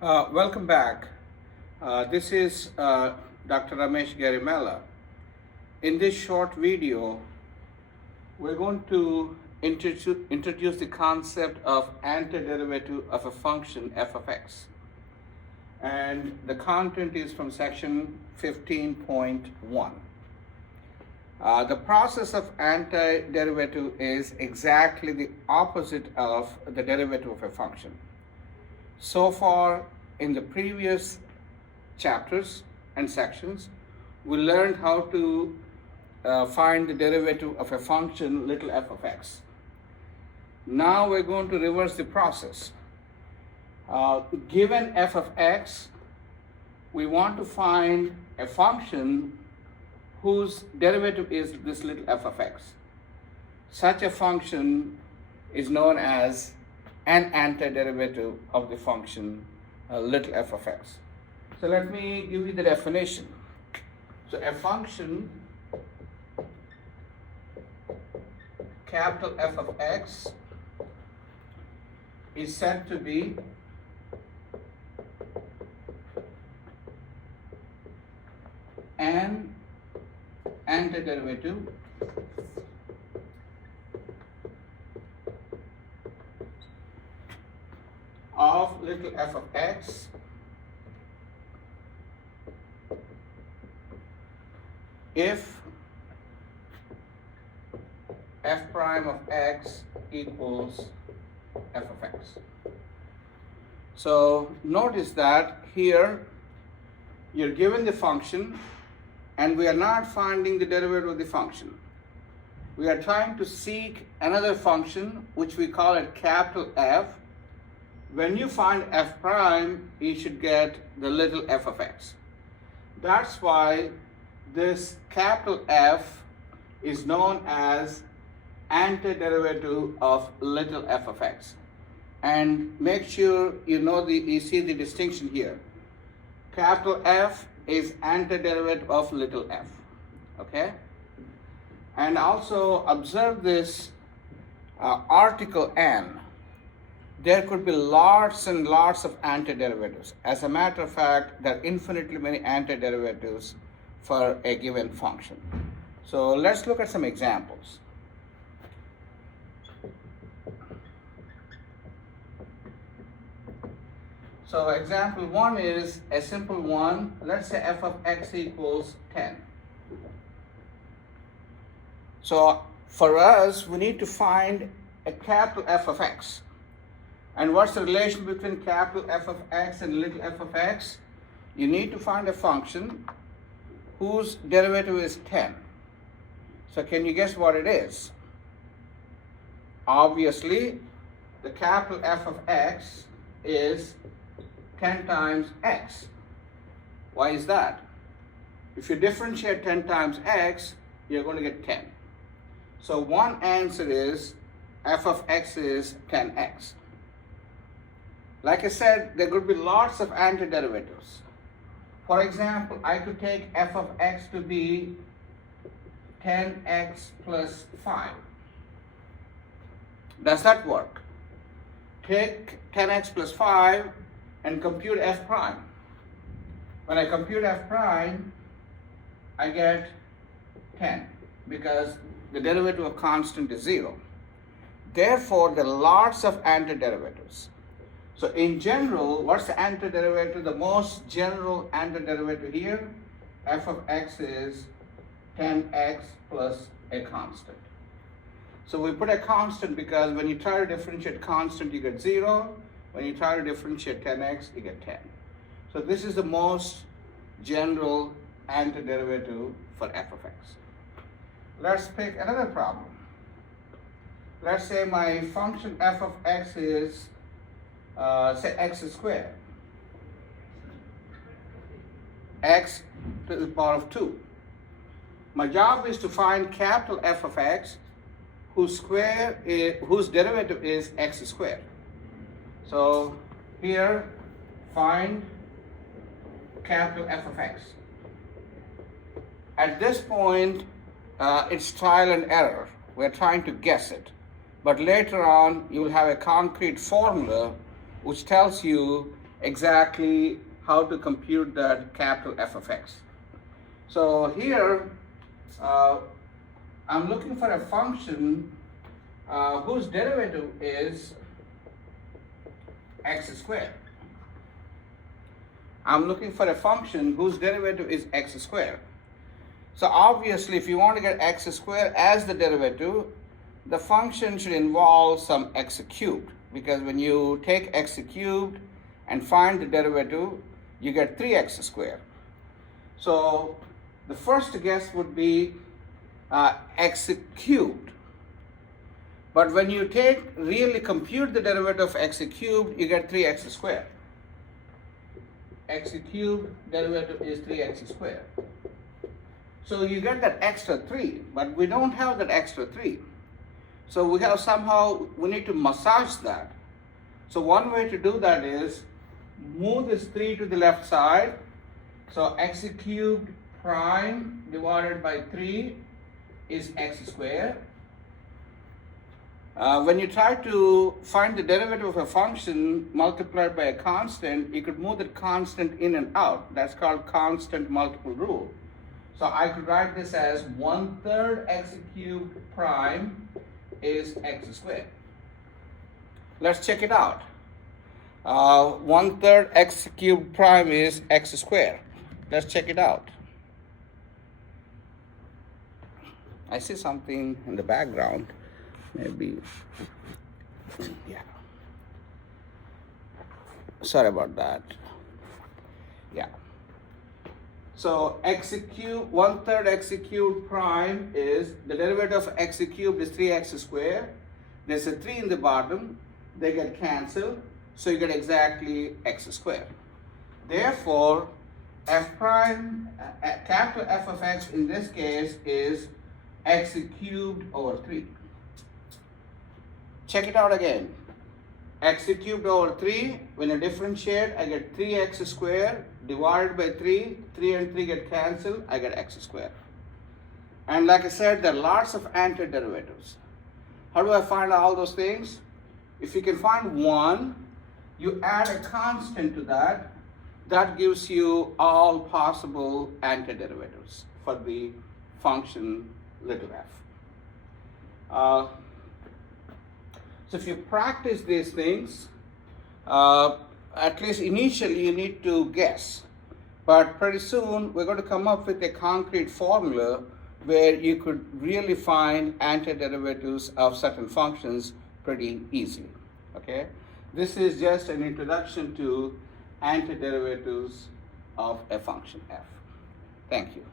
Welcome back. This is Dr. Ramesh Garimella. In this short video, we're going to introduce the concept of antiderivative of a function f of x. And the content is from section 15.1. The process of antiderivative is exactly the opposite of the derivative of a function. So far, in the previous chapters and sections, we learned how to find the derivative of a function little f of x. Now we're going to reverse the process. Given f of x, we want to find a function whose derivative is this little f of x. Such a function is known as an antiderivative of the function little f of x. So let me give you the definition. So a function capital F of x is said to be an antiderivative of little f of x if f prime of x equals f of x. So notice that here you're given the function and we are not finding the derivative of the function. We are trying to seek another function which we call it capital F. When you find f prime, you should get the little f of x. That's why this capital F is known as antiderivative of little f of x. And make sure you see the distinction here. Capital F is antiderivative of little f. Okay? And also observe this article n. There could be lots and lots of antiderivatives. As a matter of fact, there are infinitely many antiderivatives for a given function. So let's look at some examples. So example 1 is a simple one. Let's say f of x equals 10. So for us, we need to find a capital F of x. And what's the relation between capital F of x and little f of x? You need to find a function whose derivative is 10. So can you guess what it is? Obviously, the capital F of x is 10 times x. Why is that? If you differentiate 10 times x, you're going to get 10. So one answer is f of x is 10x. Like I said, there could be lots of antiderivatives. For example, I could take f of x to be 10x plus 5. Does that work? Take 10x plus 5 and compute f prime. When I compute f prime, I get 10 because the derivative of constant is 0. Therefore, there are lots of antiderivatives. So in general, what's the antiderivative? The most general antiderivative here, f of x is 10x plus a constant. So we put a constant because when you try to differentiate constant, you get 0. When you try to differentiate 10x, you get 10. So this is the most general antiderivative for f of x. Let's pick another problem. Let's say my function f of x is say x squared, x to the power of 2. My job is to find capital F of x whose derivative is x squared. So here, find capital F of x. At this point, it's trial and error. We're trying to guess it. But later on, you will have a concrete formula which tells you exactly how to compute that capital F of x. So here I'm looking for a function whose derivative is x squared. I'm looking for a function whose derivative is x squared. So obviously, if you want to get x squared as the derivative, the function should involve some x cubed, because when you take x cubed and find the derivative, you get 3x squared. So the first guess would be x cubed. But when you really compute the derivative of x cubed, you get 3x squared. X cubed derivative is 3x squared. So you get that extra 3, but we don't have that extra 3. So we need to massage that. So one way to do that is move this 3 to the left side. So x cubed prime divided by 3 is x squared. When you try to find the derivative of a function multiplied by a constant, you could move the constant in and out. That's called constant multiple rule. So I could write this as 1/3 x cubed prime is x squared. Let's check it out. 1/3 x cubed prime is x squared. Let's check it out. I see something in the background. Maybe, yeah. Sorry about that. Yeah. So x cubed, 1/3 x cubed prime is, the derivative of x cubed is 3x squared. There's a 3 in the bottom. They get cancelled. So you get exactly x squared. Therefore, f prime, capital F of x in this case is x cubed over 3. Check it out again. X cubed over 3, when I differentiate, I get 3x squared divided by 3. 3 and 3 get cancelled, I get x squared. And like I said, there are lots of antiderivatives. How do I find all those things? If you can find one, you add a constant to that. That gives you all possible antiderivatives for the function little f. So if you practice these things, at least initially you need to guess. But pretty soon we're going to come up with a concrete formula where you could really find antiderivatives of certain functions pretty easily. Okay? This is just an introduction to antiderivatives of a function f. Thank you.